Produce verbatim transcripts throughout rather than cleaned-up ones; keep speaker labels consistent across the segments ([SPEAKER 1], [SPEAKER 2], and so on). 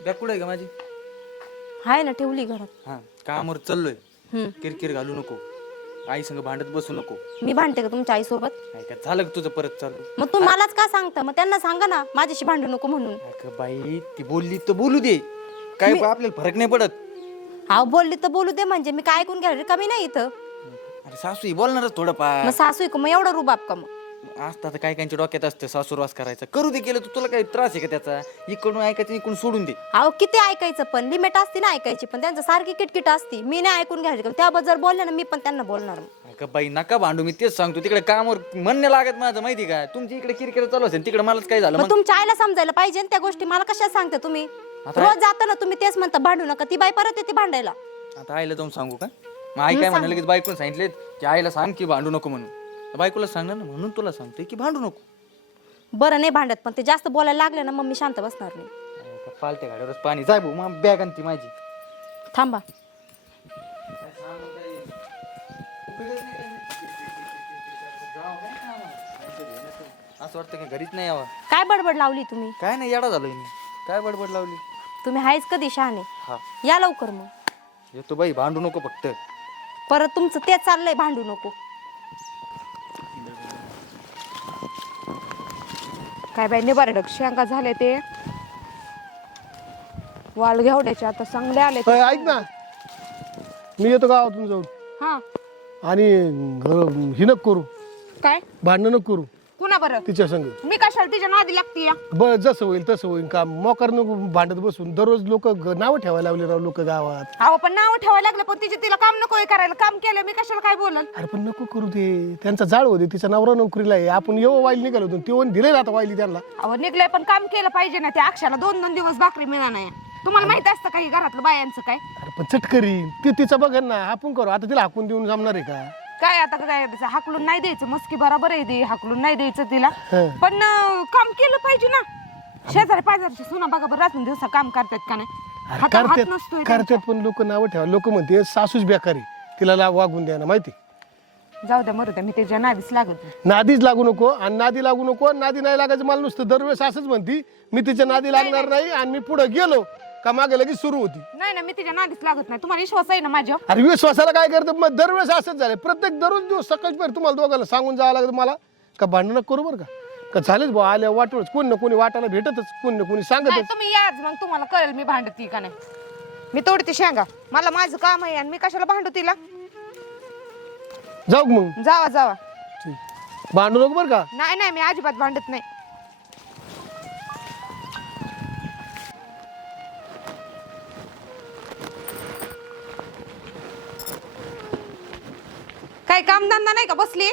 [SPEAKER 1] Bag कुठे आहे का माझी?
[SPEAKER 2] हाय ना, ठेवली घरात.
[SPEAKER 1] हा, कामावर चाललोय.
[SPEAKER 2] हम्म.
[SPEAKER 1] किरकिर घालू नको, आई संग भांडत बसू नको.
[SPEAKER 2] मी भांडते का तुमच्या आई सोबत?
[SPEAKER 1] नाही का झालं का तुझं परत चालू?
[SPEAKER 2] मग तू मलाच का सांगता? मग त्यांना सांगा ना माझ्याशी भांडू नको म्हणून.
[SPEAKER 1] अगं बाई, ती बोलली तर बोलू दे, काय आपल्याला फरक नाही पडत.
[SPEAKER 2] हा, बोलली तर बोलू दे म्हणजे मी काय ऐकून घ्यायला कमी नाही इथं.
[SPEAKER 1] अरे सासू बोलणारच थोडंफार.
[SPEAKER 2] मग सासू आहे का मग एवढा रुबाब का? मग
[SPEAKER 1] असतं आता काय काहींच्या डोक्यात असतं सासूरवास करायचा. करू दे, केलं तर तुला काही त्रास आहे का त्याचा? इकडून ऐकायचं, इकडून सोडून दे.
[SPEAKER 2] अहो किती ऐकायचं, पण लिमिट असते ना ऐकायची, पण त्यांचं सारखी किटकिट असते. मी नाही ऐकून घ्यायची, त्याबद्दल जर बोलले ना मी पण त्यांना बोलणार.
[SPEAKER 1] अगं बाई नका भांडू, मी तेच सांगतो. तिकडे कामावर मन नाही लागत माझं, माहिती का? तुमची इकडे किरकिर चालू असेल, तिकडे मलाच काय झालं
[SPEAKER 2] मग
[SPEAKER 1] मग.
[SPEAKER 2] तुमच्या आईला समजायला पाहिजे ना त्या गोष्टी. मला कशा सांगता तुम्ही?
[SPEAKER 1] आता
[SPEAKER 2] रोज जाता ना तुम्ही तेच म्हणता भांडू नका. ती बाई परत येते भांडायला.
[SPEAKER 1] आता आईला जाऊन सांगू का? मग आई काय म्हणाले की बायकोला सांगितले की आईला सांग की भांडू नको म्हणून. बायकोला सांगणार ना, म्हणून तुला सांगते की भांडू नको.
[SPEAKER 2] बरं नाही भांडत, पण ते जास्त बोलायला लागले ना मग मी शांत बसणार नाही.
[SPEAKER 1] पालत्या गाड्यावरच पाणी जाय भाऊ, मग बॅग आणती माझी.
[SPEAKER 2] थांबा.
[SPEAKER 1] असं वाटतं की घरीच नाही यावं.
[SPEAKER 2] काय बडबड लावली तुम्ही?
[SPEAKER 1] काय नाही, येडा झालोय मी. काय बडबड लावली?
[SPEAKER 2] तुम्ही हायच कधी शहाणे.
[SPEAKER 1] हा,
[SPEAKER 2] या लवकर मग.
[SPEAKER 1] येतो बाई, भांडू नको फक्त.
[SPEAKER 2] परत तुमचं तेच चाललंय, भांडू नको.
[SPEAKER 3] काय बाई निबारडक शेंगा झाले ते वाल घेवड्याचे आता चांगले आले.
[SPEAKER 4] अय, ऐक ना, मी येतो गावातून जाऊन.
[SPEAKER 3] हा
[SPEAKER 4] आणि घर ही नको करू,
[SPEAKER 3] काय
[SPEAKER 4] भांडणं नको करू
[SPEAKER 3] कुणा बरं?
[SPEAKER 4] तिच्या संग.
[SPEAKER 3] मी कशाला तिच्या नादी लागते या?
[SPEAKER 4] बरं, जसं होईल तसं होईल. काम मोकार नको भांडत बसून. दररोज लोक नावं ठेवायला लावले राव लोक गावात.
[SPEAKER 3] अहो पण नाव ठेवायला लागलं, पण तिचे तिला काम नको करायला. काम केलं मी कशाला काय बोलल?
[SPEAKER 4] अरे पण नको करू दे, त्यांचा जाळ होते. तिचा नवरा नोकरीला आहे, आपण येऊ वाईल निघालो होतो, ते दिले आता वाईली त्यांना.
[SPEAKER 3] अहो निघलंय पण काम केलं पाहिजे ना. त्या अक्षाला दोन दोन दिवस भाकरी मिळणार नाही. तुम्हाला माहित असतं काही घरातलं बायांचं काय?
[SPEAKER 4] अरे पण चटकरी ती तिचं बघेन ना, आपण करू. आता तिला हाकून देऊन जमणार आहे का?
[SPEAKER 3] काय आता काय हाकलून नाही द्यायचं, मस्की बरोबर आहे ते, हाकलून नाही द्यायचं तिला.
[SPEAKER 4] हं.
[SPEAKER 3] पण अं, काम केलं पाहिजे ना. शेजारी पाजारची सुना बघा बरं रात्र दिवसा काम करतात का नाही?
[SPEAKER 4] अरे
[SPEAKER 3] हातात हात
[SPEAKER 4] करतात
[SPEAKER 3] नसतोय
[SPEAKER 4] करतात पण लोक नावं ठेवा. लोक म्हणते सासूच बेकारी, तिला ला वागून द्या ना. माहिती?
[SPEAKER 3] जाऊ द्या मरू द्या, मी त्याच्या नादीच लागत नाही.
[SPEAKER 4] नादीच लागू नको. आणि नादी लागू नको. नादी नाही लागायचं. मला नुसतं दरवेळेस असंच म्हणती, मी तिच्या नादी लागणार नाही. आणि मी पुढे गेलो का मागे लगेच सुरू होती.
[SPEAKER 3] नाही ना, मी तिच्या नादीच लागत नाही. तुम्हाला विश्वास आहे ना माझ्यावर?
[SPEAKER 4] अरे विश्वासाला काय करतं मग? दरवेळेस असंच झालं. प्रत्येक दररोज दिवस सकाळी पर्यंत तुम्हाला दोघांना सांगून जावं लागतं मला का भांडण करू बरं का? का झालेच भाऊ आल्या वाटवच कोणी ना कोणी वाटायला भेटतच, कोणी ना कोणी
[SPEAKER 3] नाही,
[SPEAKER 4] सांगतच.
[SPEAKER 3] तुम्ही याच मग तुम्हाला कळेल मी भांडती का नाही. मी तोडते शेंगा, मला माझं काम आहे आणि मी कशाला भांडू तिला?
[SPEAKER 4] जाऊ मग.
[SPEAKER 3] जावा जावा.
[SPEAKER 4] ठीक. भांडू नको बरं का?
[SPEAKER 3] नाही नाही, मी अजिबात भांडत नाही. काय कामधंदा नाही का बसली?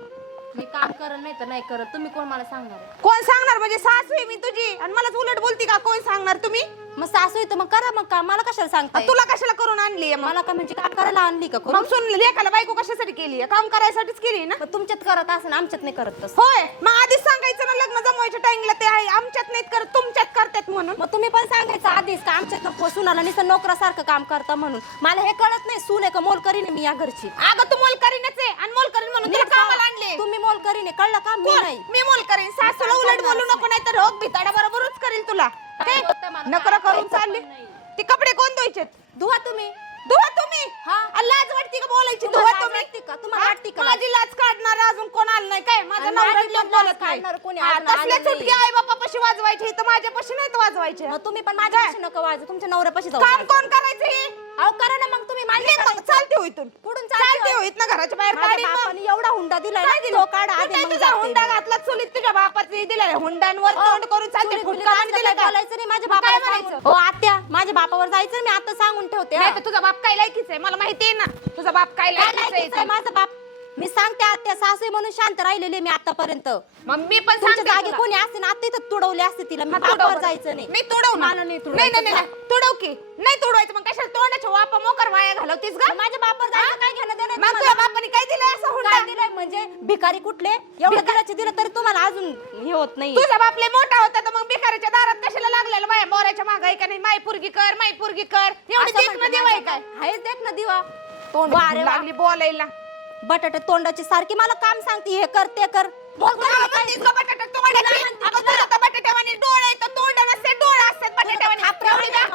[SPEAKER 2] मी काम करत नाही तर नाही करत. तुम्ही कोण मला सांगणार?
[SPEAKER 3] कोण सांगणार? म्हणजे सासू आहे मी तुझी आणि मलाच उलट बोलती का? कोण सांगणार? तुम्ही?
[SPEAKER 2] मग सासू येतं मग करा मग काम. मला कशाला सांगता?
[SPEAKER 3] तुला कशाला करून आणली?
[SPEAKER 2] मला का म्हणजे काम करायला आणली का करून?
[SPEAKER 3] मग सुन लेकाला बायको कशासाठी केली? काम करायसाठीच केली ना.
[SPEAKER 2] मग तुमच्यात करत असेल, आमच्यात नाही करत तसं.
[SPEAKER 3] होय, मग आधीच सांगायचं ना लग्न जमवायच्या टाइमला ते आहे आमच्यात नाहीत करत तुमच्यात करतात म्हणून.
[SPEAKER 2] मग तुम्ही पण सांगायचं आधीच का आमच्यात सुनाला नुसतं नोकरासारखं काम करता म्हणून. मला हे कळत नाही. सून आहे का मोलकरीण आहे मी या घरची?
[SPEAKER 3] अगं तू मोलकरीणच आहे आणि मोलकरीण म्हणून तुला कामाला आणले.
[SPEAKER 2] तुम्ही मोलकरीण आहे, कळलं का? मी नाही.
[SPEAKER 3] मी मोलकरीण. सासूला उलट बोलू नको, नाही तर रोग भिताडा बरोबरच करेल तुला. काय नकर करून चालली? ती कपडे कोण धुवायचे?
[SPEAKER 2] धुवा तुम्ही.
[SPEAKER 3] धुवा तुम्ही?
[SPEAKER 2] हा.
[SPEAKER 3] अ, लाज वाटते का बोलायची?
[SPEAKER 2] तुम्हाला
[SPEAKER 3] धुवा
[SPEAKER 2] लाज
[SPEAKER 3] तुम्ही.
[SPEAKER 2] वाटते का? तुम्हाला
[SPEAKER 3] हा?
[SPEAKER 2] वाटते का?
[SPEAKER 3] माझी लाज काढणार अजून कोण आलं नाही काय? माझा
[SPEAKER 2] आणि
[SPEAKER 3] नवरा
[SPEAKER 2] माझी
[SPEAKER 3] लोक
[SPEAKER 2] पण
[SPEAKER 3] बोलत
[SPEAKER 2] लाज
[SPEAKER 3] नाही.
[SPEAKER 2] काढणार कोणी
[SPEAKER 3] हा,
[SPEAKER 2] अजून
[SPEAKER 3] तसल्या
[SPEAKER 2] आलं नाही.
[SPEAKER 3] चुटकी आई बापापाशी वाजवायची, इथं माझ्यापाशी नाहीत वाजवायचे.
[SPEAKER 2] मग तुम्ही पण माझ्यापाशी नका वाजू, तुमच्या नवऱ्यापाशी जाऊ.
[SPEAKER 3] काम कोण करायचं हे?
[SPEAKER 2] अहो करा ना मग तुम्ही. माझ्या
[SPEAKER 3] निघ मग, चालते हो इथून.
[SPEAKER 2] पुढून
[SPEAKER 3] चालते
[SPEAKER 2] चालते
[SPEAKER 3] हो इथनं घराच्या बाहेर
[SPEAKER 2] माझ्या
[SPEAKER 3] काढीन मग.
[SPEAKER 2] बापाने एवढा हुंडा दिलाय
[SPEAKER 3] काय
[SPEAKER 2] ना,
[SPEAKER 3] दिलं?
[SPEAKER 2] तो काढा
[SPEAKER 3] तू
[SPEAKER 2] आधी
[SPEAKER 3] काय
[SPEAKER 2] मग
[SPEAKER 3] तुझा
[SPEAKER 2] जाते
[SPEAKER 3] हुंडा
[SPEAKER 2] मी.
[SPEAKER 3] घातला चुलीत तुझ्या बापाने दिलाय हुंड्यांवर
[SPEAKER 2] अहो,
[SPEAKER 3] तोंड करून चालते.
[SPEAKER 2] चुलीत
[SPEAKER 3] फुटका
[SPEAKER 2] बिलीत
[SPEAKER 3] दिला
[SPEAKER 2] असं
[SPEAKER 3] का?
[SPEAKER 2] बोलायचं नाही माझ्या
[SPEAKER 3] मग काय
[SPEAKER 2] बापाला
[SPEAKER 3] म्हणायचं?
[SPEAKER 2] सांगून. हो आत्या, माझ्या बापावर जायचं मी आता सांगून ठेवते.
[SPEAKER 3] नाही तर तुझा बाप काय लायकीच आहे मला माहिती आहे ना. तुझा बाप काय
[SPEAKER 2] काय
[SPEAKER 3] लायकीच
[SPEAKER 2] लायकीचं आहे
[SPEAKER 3] आहे.
[SPEAKER 2] माझा बाप? मी सांगते आत्या, सासू आहे म्हणून शांत राहिलेली मी आतापर्यंत.
[SPEAKER 3] मग मी पण
[SPEAKER 2] तुमच्या
[SPEAKER 3] सांगते
[SPEAKER 2] जागी
[SPEAKER 3] तुला.
[SPEAKER 2] कोणी असते ना आता इथं तुडवले असते तिला. मी
[SPEAKER 3] मग तुडव
[SPEAKER 2] बापावर
[SPEAKER 3] बरं.
[SPEAKER 2] जायचं नाही.
[SPEAKER 3] मी तुडव ना.
[SPEAKER 2] मला नाही
[SPEAKER 3] नाही
[SPEAKER 2] तुडवायचं.
[SPEAKER 3] नाही नाही तुडव की नाही तुडवायचं. मग कशाला तोंडाच्या वापा मोकर वाया घालवतीस ग?
[SPEAKER 2] मग माझ्या बापावर जायचं काय घेणं देणं आहे
[SPEAKER 3] मग
[SPEAKER 2] तुम्हाला?
[SPEAKER 3] तुझ्या बापाने काय दिलंय असं हुंडा?
[SPEAKER 2] काय दिलंय म्हणजे भिकारी कुठले? एवढं दिलाचे दिलं तरी तुम्हाला अजून हे होत नाही.
[SPEAKER 3] तुझा बाप लय मोठा होता तर मग भिकाऱ्याच्या दारात कशाला लागलेला बाया मोऱ्याच्या मागं आहे का नाही? माय पुरगी कर माय पुरगी कर एवढी देख ना देवाय काय?
[SPEAKER 2] हायच देख ना दिवा.
[SPEAKER 3] तोंड
[SPEAKER 2] वारे वा.
[SPEAKER 3] लागली बोलायला.
[SPEAKER 2] बटाटे तोंडाची सारखी मला काम सांगते हे कर ते कर. बोल
[SPEAKER 3] तुला
[SPEAKER 2] काय
[SPEAKER 3] म्हणतीस का बटाटा तोंडाची? अगं तुला तर बटाट्यावानी डोळे आहेत तर तोंड नसते, डोळे असतात बटाट्यावानी. एवढी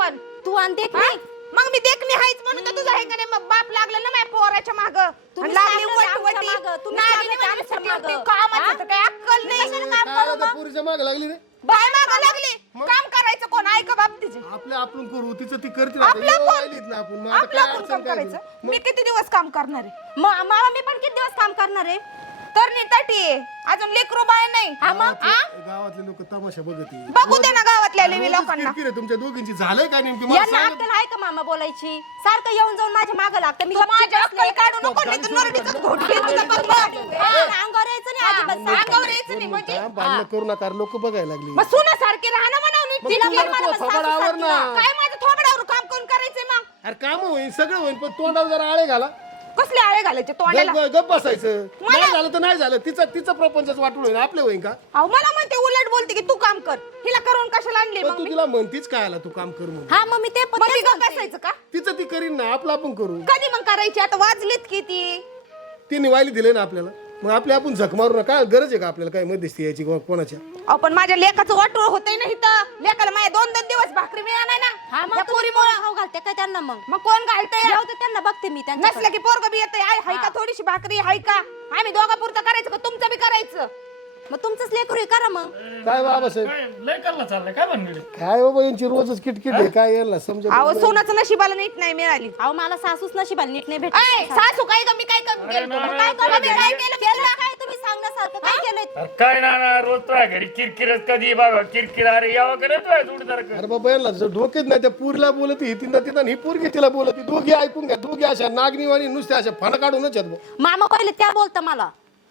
[SPEAKER 3] पण
[SPEAKER 2] तू आणते की
[SPEAKER 3] हा?
[SPEAKER 2] नाही?
[SPEAKER 3] मग मी देखणी हायच म्हणून तर तुझा आहे का नाही मग बाप लागला ना माझ्या पोराच्या माग
[SPEAKER 2] तुम्ही
[SPEAKER 3] लागली
[SPEAKER 2] सांगत आमच्या
[SPEAKER 3] वटवटी.
[SPEAKER 2] मागं, तुम्ही
[SPEAKER 3] नागिनी
[SPEAKER 2] सांगत
[SPEAKER 3] म्हणजे
[SPEAKER 2] आमच्या
[SPEAKER 3] ती
[SPEAKER 2] मागं.
[SPEAKER 3] कामाचं
[SPEAKER 2] हा?
[SPEAKER 3] तर काही अक्कल नाही
[SPEAKER 4] काय आता पोरीच्या मागे लागली रे
[SPEAKER 3] बाय माग लागली काम करायचं कोण ऐका बाप तिचे
[SPEAKER 4] आपल्या आपण करू तिचं ती करते
[SPEAKER 3] आपलं
[SPEAKER 4] आता.
[SPEAKER 3] कोण?
[SPEAKER 4] राहिलीत ना आपण मग आता
[SPEAKER 3] आपलं
[SPEAKER 4] काय
[SPEAKER 3] कोण
[SPEAKER 4] अडचण
[SPEAKER 3] काम
[SPEAKER 4] काय
[SPEAKER 3] करायचं
[SPEAKER 4] नाही.
[SPEAKER 3] मी किती दिवस काम करणार आहे
[SPEAKER 2] म- मला मी पण किती दिवस काम करणार आहे?
[SPEAKER 3] तर तटी आहे अजून लेकरू बाळ नाही हा मग हा?
[SPEAKER 4] गावातले लोक तमाशा बघत आहे.
[SPEAKER 3] बघू दे ना गावातल्या लेवी
[SPEAKER 4] रोजच
[SPEAKER 3] लोकांना
[SPEAKER 4] किरकिर आहे तुमच्या दोघींची झालंय का नेमकी मला
[SPEAKER 2] यांना
[SPEAKER 4] सांगा.
[SPEAKER 2] अक्कल आहे का मामा बोलायची? सारखं येऊन जाऊन माझ्या मागं लागतं. मी
[SPEAKER 3] तू
[SPEAKER 2] गपचूप
[SPEAKER 3] माझ्या
[SPEAKER 2] बसले.
[SPEAKER 3] अक्कल काढू नको नाही तर नरडीचं घोट घेईन तुझा बघ बघ.
[SPEAKER 2] हा, अंगावर यायचं नाही अजिबात.
[SPEAKER 3] हा, अंगावर यायचं नाही म्हणजे
[SPEAKER 4] हा, भांडणं करू नका लोक बघायला लागली
[SPEAKER 3] मग सुनासारखी राहणं म्हणावं
[SPEAKER 4] मग
[SPEAKER 3] तिला
[SPEAKER 4] तुला
[SPEAKER 3] पण
[SPEAKER 4] तो
[SPEAKER 3] मला
[SPEAKER 4] थोबाड आवर ना.
[SPEAKER 3] काय माझं थोबडावर काम कोण करायचंय मग
[SPEAKER 4] अरे काम होईल सगळं होईल पण तोंडावर जरा आळे घाला
[SPEAKER 3] कसले आळे घालायचे तोंडाला
[SPEAKER 4] गप गप बसायचं नाही झालं तर नाही झालं तिचं तिचं प्रपंचच वाटून होईल आपले होईल का
[SPEAKER 3] अहो मला म्हणते उलट बोलते की तू काम कर हिला करून कशाला आणली
[SPEAKER 4] पण
[SPEAKER 3] मग
[SPEAKER 4] तू
[SPEAKER 3] मी?
[SPEAKER 4] तिला म्हणतीच काय आला तू काम कर म्हणून
[SPEAKER 2] हा मग मी ते पण
[SPEAKER 3] मग ती
[SPEAKER 2] तेच
[SPEAKER 3] गप्प
[SPEAKER 2] म्हणते.
[SPEAKER 3] बसायचं का
[SPEAKER 4] तिचं ती करीन ना आपलं आपण करू
[SPEAKER 3] कधी मग करायची आता वाजलीत की ती
[SPEAKER 4] ती निवायली दिले ना आपल्याला मग आपले आपण झक मारू ना काय गरज आहे का आपल्याला काय मध्यस्थी यायची को- कोणाच्या
[SPEAKER 3] अहो पण माझ्या लेखाचं वाटोळ होतंय ना इथं लेखाला माझ्या दोन दोन दिवस भाकरी मिळणार ना
[SPEAKER 2] हा
[SPEAKER 3] त्या
[SPEAKER 2] मग तुम्ही
[SPEAKER 3] पोरीमुळं.
[SPEAKER 2] कोण खाऊ घालते काय त्यांना मग?
[SPEAKER 3] मग कोण घालतंय
[SPEAKER 2] जाऊ दे त्यांना बघते मी त्यांच्या
[SPEAKER 3] नसलं की पोरग बी येतंय आय हाय का थोडीशी भाकरी हाय का आम्ही दोघा पुरतं करायचं का तुमचं बी करायचं
[SPEAKER 2] मग तुमचंच लेकरू आहे, करा मग.
[SPEAKER 4] काय बाबा साहेब
[SPEAKER 5] काय लय कल्ला चाललाय काय भानगडी
[SPEAKER 4] काय बाबा यांची रोजच किटकिट आहे काय यायला समजा
[SPEAKER 3] अहो सोनाचं नशिबाला नीट नाही मिळाली
[SPEAKER 2] अहो मला सासूच नशिबाला नीट नाही भेटत.
[SPEAKER 3] ऐ सासू काय ग मी काय कमी केलं तुला? काय कमी मी काय केलं
[SPEAKER 2] केलं काय तुम्ही सांगण्यासारखं काय केलंय?
[SPEAKER 5] अरे काय ना ना रोज तुझ्या घरी किरकिरच कधी बघा किरकिर अरे यावं कडे तुझ्या जोडदार
[SPEAKER 4] अरे बाबा यांना जर डोकेच नाही त्या पुरीला बोलत ही तिला तिथं आणि ही पोरगी तिला बोलत दोघी ऐकून घ्या दोघी अशा नागनीवाणी नुसत्या अशा फण काढूनच आहेत बुवा.
[SPEAKER 2] मामा पहिले त्या बोलता मला.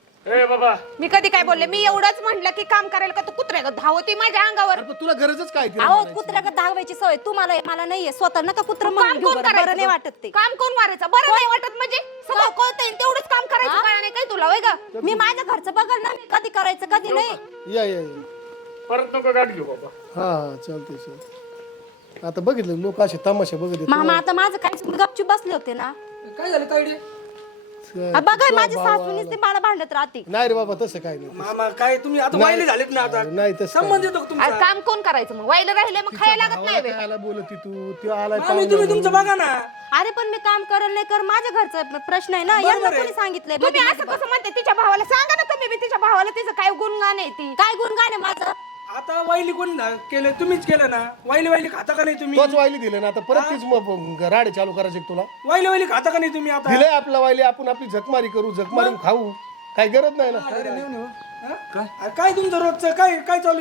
[SPEAKER 5] ए बाबा
[SPEAKER 3] मी कधी काय बोलले मी एवढंच म्हटलं की काम करायला का तू कुत्र्या ग धावती माझ्या अंगावर
[SPEAKER 4] अरे पण तुला गरजच काय तिला
[SPEAKER 2] अहो
[SPEAKER 4] म्हणायची?
[SPEAKER 2] कुत्र्याकडे धावायची सवय तुम्हाला आहे, मला नाहीये. स्वतः नका कुत्र
[SPEAKER 3] काम
[SPEAKER 2] म्हणून घेऊ
[SPEAKER 3] कोण
[SPEAKER 2] बरं. बरं नाही
[SPEAKER 3] करायचं
[SPEAKER 2] वाटत ते.
[SPEAKER 3] काम कोण मारायचं बरं नाही वाटत म्हणजे सगळं कळतंय तेवढंच काम करायचं काय नाही काय तुला वय ग
[SPEAKER 2] मी माझ्या घरचं बघल ना मी कधी करायचं कधी नाही.
[SPEAKER 4] या या या
[SPEAKER 5] परत नको गाठ घेऊ बाबा
[SPEAKER 4] हा हा चालतंय चालतंय आता बघितलं लोक असे तमाशे बघत आहेत.
[SPEAKER 2] मामा आता माझं काय गपचूप बसले होते ना.
[SPEAKER 6] काय झालं तायडे
[SPEAKER 2] हा, बघा माझी सासूनीच ते मला भांडत राहते.
[SPEAKER 4] नाही रे बाबा तसं काय नाही
[SPEAKER 6] मामा काय तुम्ही आता वाहिले झालेत ना आता
[SPEAKER 4] नाही तसं काय
[SPEAKER 6] संबंध येतो का तुमचा
[SPEAKER 3] अरे काम कोण करायचं मग वाईला राहिले मग खायला लागत
[SPEAKER 4] भावाला
[SPEAKER 3] नाही बे.
[SPEAKER 4] काय आला बोलती तू ते आलाय
[SPEAKER 6] मामी तुम्ही तुमचं बघा ना
[SPEAKER 2] अरे पण मी काम करल नाही कर माझ्या घरचा प्रश्न आहे ना. यांना कोणी सांगितलंय
[SPEAKER 3] तुम्ही
[SPEAKER 2] मध्ये
[SPEAKER 3] असं कसं म्हणते तिच्या भावाला सांगा ना तुम्ही बी तिच्या भावाला तिचं काय गुणगान आहे ती
[SPEAKER 2] काय गुणगान आहे माझं?
[SPEAKER 6] आता वाईली कोण केलं तुम्हीच केलं ना वाईली वाईली खाता का नाही तुम्ही
[SPEAKER 4] तोच वायली दिले ना आता परत तीच मग राडे चालू करायचे का तुला
[SPEAKER 6] वाईली वाईली खाता का नाही तुम्ही आता
[SPEAKER 4] दिलंय आपला वायली आपण आपली झकमारी करू झकमारी खाऊ काही गरज नाही ना
[SPEAKER 6] अरे नेऊ नेऊ. हा? अरे काय तुमचं रोजचं काय काय चालू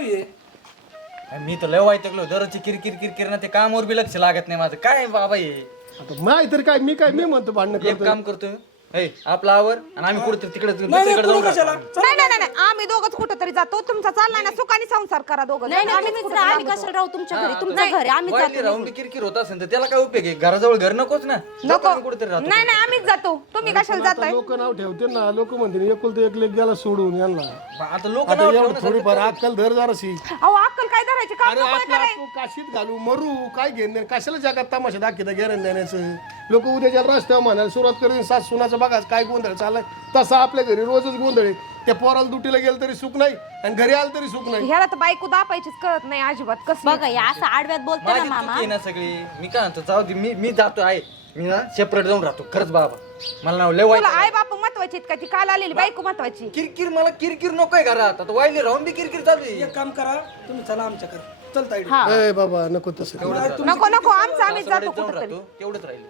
[SPEAKER 6] आहे
[SPEAKER 1] मी तर लय वाईटकलो दररोजची किरकिर किरकिर ना ते कामावर बी लक्ष लागत नाही माझं काय बाबा हे
[SPEAKER 4] आता माही तर काय मी काय मी म्हणतो भांडणं
[SPEAKER 1] एक
[SPEAKER 4] करतो
[SPEAKER 1] काम करतोय ए आपला आवर आणि आम्ही कुठे तिकडे
[SPEAKER 6] नाही नाही,
[SPEAKER 1] दुसरीकडे
[SPEAKER 6] पुढं
[SPEAKER 1] जाऊन
[SPEAKER 6] कशाला
[SPEAKER 1] राहतो.
[SPEAKER 6] चला.
[SPEAKER 3] नाही नाही नाही आम्ही दोघंच कुठं तरी जातो तुमचा चाललाय ना सुखाने संसार करा दोघं
[SPEAKER 2] नाही नाही
[SPEAKER 3] आम्हीच
[SPEAKER 2] तुम्हीच
[SPEAKER 3] कुठं
[SPEAKER 2] राहा, आम्ही
[SPEAKER 3] लांब
[SPEAKER 2] कशाला राहू तुमच्या घरी?
[SPEAKER 1] हा,
[SPEAKER 2] तुमचं
[SPEAKER 1] नाही,
[SPEAKER 2] घर आहे, आम्ही
[SPEAKER 1] वाईली
[SPEAKER 2] जातो
[SPEAKER 1] राहून बी किरकिर होत असेल तर त्याला काय उपयोग आहे घराजवळ घर नकोच ना
[SPEAKER 3] नको
[SPEAKER 1] आम्ही कुठेतरी राहतो
[SPEAKER 3] नाही नाही आम्हीच जातो तुम्ही कशाला जाताय
[SPEAKER 4] लोक नाव ठेवते ना लोक म्हणते एकुलते एक लेख गेला सोडून यांना
[SPEAKER 1] आता लोक
[SPEAKER 4] आता एवढं थोडीफार अक्कल धर जराशी
[SPEAKER 3] अहो अक्कल काय धरायची काम
[SPEAKER 4] अरे
[SPEAKER 3] नको
[SPEAKER 4] आपलं
[SPEAKER 3] कराय
[SPEAKER 4] आपण काशीत घालू मरू काय घेणं कशाला जगात तमाशा दाखवता घेणं देण्याचं लोक उद्याच्या रस्त्यावर म्हणायला सुरुवात करून सास सुनाचं बघा काय गोंधळ चाललाय तसा आपल्या घरी रोजच गोंधळ आहे त्या पोराला दुटीला गेलं तरी सुख नाही आणि घरी आलं तरी सुख नाही
[SPEAKER 3] ह्याला तर बायको दापायचीच कळत नाही अजिबात कसं
[SPEAKER 2] बघा या असं आडव्यात बोलते ना
[SPEAKER 1] माझी
[SPEAKER 2] मामा.
[SPEAKER 1] चुकी आहे ना सगळी मी काय म्हणतो जाऊ दे मी मी जातो आहे मी ना सेपरेट जाऊन राहतो खरंच बाबा मला नाव लय वाईट
[SPEAKER 3] तुला आई बाप महत्वाची आहेत का ती काल आलेली बायको महत्वाची
[SPEAKER 1] किरकिर मला किरकिर नकोय घरात आता वाईले राहून बी किरकिर चालू आहे
[SPEAKER 6] एक काम करा तुम्ही चला आमच्याकडे चल तायडे
[SPEAKER 2] हा
[SPEAKER 4] ए बाबा नको तसं
[SPEAKER 3] नको नको आमचं आम्ही जातो
[SPEAKER 1] सासवडीत जाऊन
[SPEAKER 3] कुठं तरी
[SPEAKER 1] राहतो तेवढंच राहिलं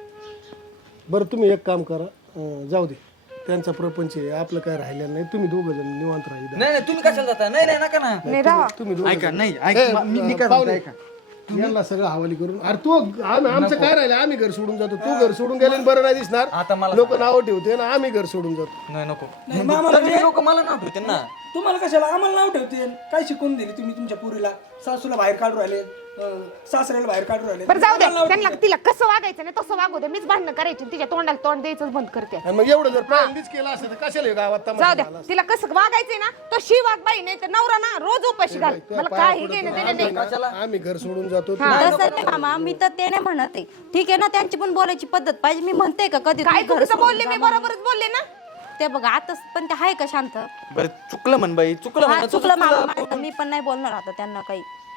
[SPEAKER 4] बरं तुम्ही एक काम करा अं, जाऊ दे त्यांचा प्रपंच आहे आपलं काय राहिलेलं नाही तुम्ही दोघं जण निवांत राहिला
[SPEAKER 1] नाही नाही तुम्ही कशाला जाता नाही नाही नका ना
[SPEAKER 3] नाही राहा
[SPEAKER 4] तुम्ही दोघं
[SPEAKER 1] ऐका नाही
[SPEAKER 4] ए,
[SPEAKER 1] ऐका मी मी काय म्हणतो,
[SPEAKER 4] पाहुणे,
[SPEAKER 1] ऐका
[SPEAKER 4] यांना सगळं हवाली करून अरे तू आम्ही आमचं काय राहिलं आम्ही घर सोडून जातो तू घर सोडून गेले बरं नाही दिसणार
[SPEAKER 1] आता मला
[SPEAKER 4] लोक नावं ठेवते ना आम्ही घर सोडून जातो
[SPEAKER 1] नाही नको
[SPEAKER 6] नाही, मामा म्हणजे-
[SPEAKER 1] लोक मला नाव ठेवते ना
[SPEAKER 6] तुम्हाला कशाला आम्हाला नाव ठेवते काय शिकून दिली तुम्ही तुमच्या पुरीला सासूला बाहेर काढून राहिले अं, सासऱ्याला बाहेर काढून राहिले
[SPEAKER 3] बरं जाऊ दे
[SPEAKER 6] आम्हाला नाव
[SPEAKER 3] त्यांना तिला कसं वागायचं नाही तसं वागू दे मीच भांडणं करायची तिच्या तोंडाला तोंड द्यायचंच बंद करते
[SPEAKER 4] आणि मग एवढं जर पहिल्यांदाच केलं असतं तर कशाला हे गावात तमाशा
[SPEAKER 3] जाऊ द्या
[SPEAKER 4] झाला असता?
[SPEAKER 3] तिला कसं वागायचंय ना तो शी वाग बाई नाही तर नवरा ना रोज उपाशी घाल
[SPEAKER 4] तुझ्या
[SPEAKER 3] मला
[SPEAKER 4] पाया
[SPEAKER 3] काही
[SPEAKER 4] पडतो,
[SPEAKER 3] घेणं देणं नाही
[SPEAKER 4] आम्ही ना- आम्ही घर सोडून जातो तू-
[SPEAKER 2] तसं नाही मामा मी तर ते नाही म्हणत आहे. ठीक आहे ना त्यांची पण बोलायची पद्धत पाहिजे. मी म्हणते का कधी
[SPEAKER 3] काय
[SPEAKER 2] तुम्ही घर
[SPEAKER 3] चुकीचं बोलले मी
[SPEAKER 2] सोडून जा
[SPEAKER 3] बरोबरच बोलले ना
[SPEAKER 2] म्हणून. ते बघा आता पण ते आहे का शांत?
[SPEAKER 1] बरं चुकलं म्हण बाई चुकलं
[SPEAKER 2] हा
[SPEAKER 1] म्हण
[SPEAKER 2] चुकलं मामा माझं. मी पण नाही बोलणार आता त्यांना काही.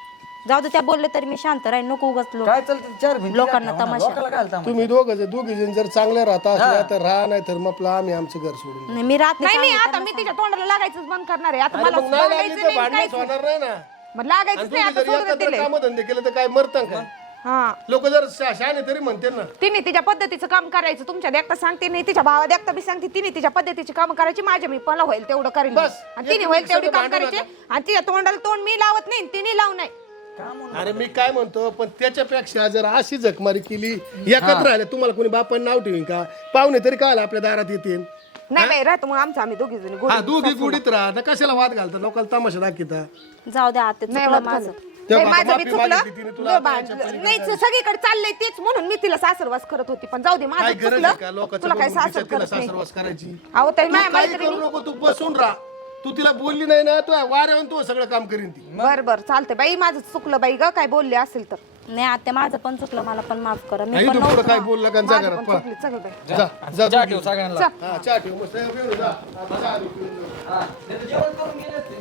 [SPEAKER 2] जाऊ दे, त्या बोलले तरी मी शांत राहीन, नको उगाच लोक
[SPEAKER 1] काय चालतं चार भिंती
[SPEAKER 2] लोकांना
[SPEAKER 1] ठेवा ना,
[SPEAKER 2] तमाशा.
[SPEAKER 1] लोकाला काय तमाशा?
[SPEAKER 4] तुम्ही दोघं जर दोघी जण जर चांगले राहता असल्या तर राहा, नाही तर मग आम्ही आमचं घर सोडून
[SPEAKER 2] नाही, मी राहत
[SPEAKER 3] नाही
[SPEAKER 2] नाही
[SPEAKER 3] नाही आता मी तिच्या तोंडाला लागायचंच बंद करणार आहे आता मला
[SPEAKER 4] मग नाही लागली
[SPEAKER 3] लागायचं
[SPEAKER 4] तर
[SPEAKER 3] नाही
[SPEAKER 4] भांडणच
[SPEAKER 3] काहीच नाही.
[SPEAKER 4] होणार नाही ना.
[SPEAKER 3] मग लागायचंच
[SPEAKER 4] आणि
[SPEAKER 3] नाही
[SPEAKER 4] तुम्ही
[SPEAKER 3] आता
[SPEAKER 4] जर
[SPEAKER 3] सोडून
[SPEAKER 4] एकत्र
[SPEAKER 3] दिले
[SPEAKER 4] कामधंदे केले तर काय मरतं का?
[SPEAKER 3] हा
[SPEAKER 4] लोक जर शा- शहाणे तरी म्हणते ना.
[SPEAKER 3] तिने तिच्या पद्धतीचं काम करायचं, तुमच्या देखता सांगते नाही, तिच्या भावा देखता बी सांगते, तिने तिच्या पद्धतीची काम करायची, माझ्या मी मला होईल तेवढं करेन मी.
[SPEAKER 4] बस.
[SPEAKER 3] आणि तिने
[SPEAKER 4] एक
[SPEAKER 3] होईल तेवढी
[SPEAKER 4] सगळं
[SPEAKER 3] काम
[SPEAKER 4] भांडू
[SPEAKER 3] करायची आणि तिच्या तोंडाला तोंड मी लावत नाही तिने लावू नाही.
[SPEAKER 4] अरे मी काय म्हणतो, पण त्याच्यापेक्षा जर अशी जखमारी केली एकत्र राहिले, तुम्हाला कोणी बापाने नाव ठेवीन का? पाहुणे तरी काय आपल्या दारात येतील?
[SPEAKER 3] नाही नाही राहतो मग आमचं आम्ही दोघी जणी
[SPEAKER 4] हा दोघी गुडीत राहा ना, कशाला वाद घालता, लोकांना तमाशा दाखिता.
[SPEAKER 2] जाऊ द्या आता,
[SPEAKER 3] नाही
[SPEAKER 2] चुकलं
[SPEAKER 3] वाद
[SPEAKER 2] माझं.
[SPEAKER 3] घालत.
[SPEAKER 4] तेव्हा
[SPEAKER 3] नाही, माझं बी
[SPEAKER 4] माफी मागितली तिने
[SPEAKER 3] चुकलं
[SPEAKER 4] तुला,
[SPEAKER 3] लय
[SPEAKER 4] आता
[SPEAKER 3] भांडलं.
[SPEAKER 4] याच्या
[SPEAKER 3] नाही सगळीकडे चाललंय तेच म्हणून मी तिला सासरवास करत होती, पण जाऊ दे माझं
[SPEAKER 4] काय गरज आहे का
[SPEAKER 3] चुकलं,
[SPEAKER 4] लोकांच्या
[SPEAKER 3] तुला काय
[SPEAKER 4] बघून
[SPEAKER 3] सासर
[SPEAKER 4] तिच्या तिला
[SPEAKER 3] करत नाही.
[SPEAKER 4] सासरवास करायची?
[SPEAKER 3] अहो ताई
[SPEAKER 4] तू
[SPEAKER 3] माझ्या
[SPEAKER 4] काही
[SPEAKER 3] मैत्रिणी
[SPEAKER 4] करू नको, तू बसून राहा. तू तिला बोलली नाही ना, तू वाऱ्यावर तू सगळं काम करीन ती.
[SPEAKER 3] बर बर चालतंय बाई, माझं चुकलं बाई ग, काय बोलले असेल तर.
[SPEAKER 2] नाही आत्या, माझं पण चुकलं, मला पण माफ करा. मी
[SPEAKER 4] आई
[SPEAKER 2] पण
[SPEAKER 4] तू पुढं
[SPEAKER 2] नव्हतं.
[SPEAKER 4] काय बोलला का? जा
[SPEAKER 3] माझं
[SPEAKER 4] घरात
[SPEAKER 3] पण
[SPEAKER 4] पळ.
[SPEAKER 3] चुकली, चल बाई.
[SPEAKER 4] जा जा
[SPEAKER 1] चहा
[SPEAKER 4] तू
[SPEAKER 1] ठेव
[SPEAKER 4] घेऊन.
[SPEAKER 1] सगळ्यांना.
[SPEAKER 4] हा चहा ठेव मस्त पिऊन जा. आता चहा आणि पिऊन जा.
[SPEAKER 1] नाही तर जेवण करून गेले असते.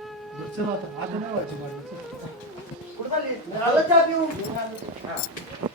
[SPEAKER 4] चल आता, आता नाही व्हायची भांडणं. चल.
[SPEAKER 1] कुठं चालली? आलं चहा पिऊ.